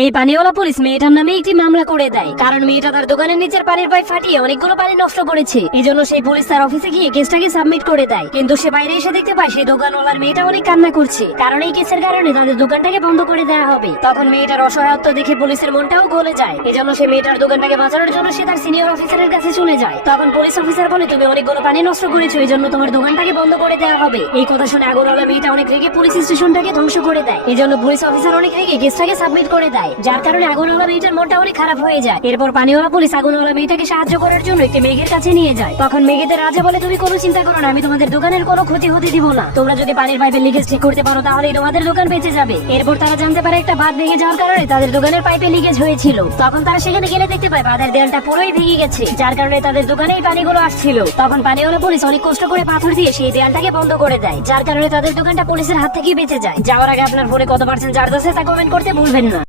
এই পানিওয়ালা পুলিশ মেয়েটার নামে একটি মামলা করে দেয়, কারণ মেয়েটা তার দোকানের নিচের পানির পাইপ ফাটিয়ে অনেকগুলো পানি নষ্ট করেছে। এই জন্য সেই পুলিশ তার অফিসে গিয়ে কেসটাকে সাবমিট করে দেয়। কিন্তু সে বাইরে এসে দেখতে পায় সেই দোকানওয়ালার মেয়েটা অনেক কান্না করছে, কারণ এই কেসের কারণে তাদের দোকানটাকে বন্ধ করে দেওয়া হবে। তখন মেয়েটার অসহায়ত্ব দেখে পুলিশের মনটাও গলে যায়। এজন্য সে মেয়েটার দোকানটাকে বাঁচানোর জন্য সে তার সিনিয়র অফিসারের কাছে চলে যায়। তখন পুলিশ অফিসার বলে, তুমি অনেকগুলো পানি নষ্ট করেছো, এই জন্য তোমার দোকানটাকে বন্ধ করে দেওয়া হবে। এই কথা শুনে আগুনওয়ালা মেয়েটা অনেক রেগে পুলিশ স্টেশনটাকে ধ্বংস করে দেয়। এই জন্য পুলিশ অফিসার অনেক রেগে কেসটাকে সাবমিট করে দেয়, যার কারণে আগুনওয়ালা মেয়েটার মনটা অনেক খারাপ হয়ে যায়। এরপর পানিওয়ালা পুলিশ আগুনওয়ালা মেয়েটাকে সাহায্য করার জন্য একটি মেঘের কাছে নিয়ে যায়। তখন মেঘেদের রাজা বলে, তুমি কোনো চিন্তা করো না, আমি তোমাদের দোকানের কোনো ক্ষতি হতে দিব না। তোমরা যদি পানির পাইপের লিকেজ ঠিক করতে পারো তাহলে তোমাদের দোকান বেঁচে যাবে। এরপর তারা জানতে পারে একটা বাঁধ ভেঙে যাওয়ার কারণে তাদের দোকানের পাইপে লিকেজ হয়েছিল। তখন তারা সেখানে গেলে দেখতে পায় বাঁধের দেয়ালটা পুরোই ভেঙে গেছে, যার কারণে তাদের দোকানে এই পানিগুলো আসছিল। তখন পানিওয়ালা পুলিশ অনেক কষ্ট করে পাথর দিয়ে সেই দেয়ালটাকে বন্ধ করে দেয়, যার কারণে তাদের দোকানটা পুলিশের হাত থেকে বেঁচে যায়। যাওয়ার আগে আপনার ফোনে কত পার্সেন্ট চার্জ আছে তা কমেন্ট করতে ভুলবেন না।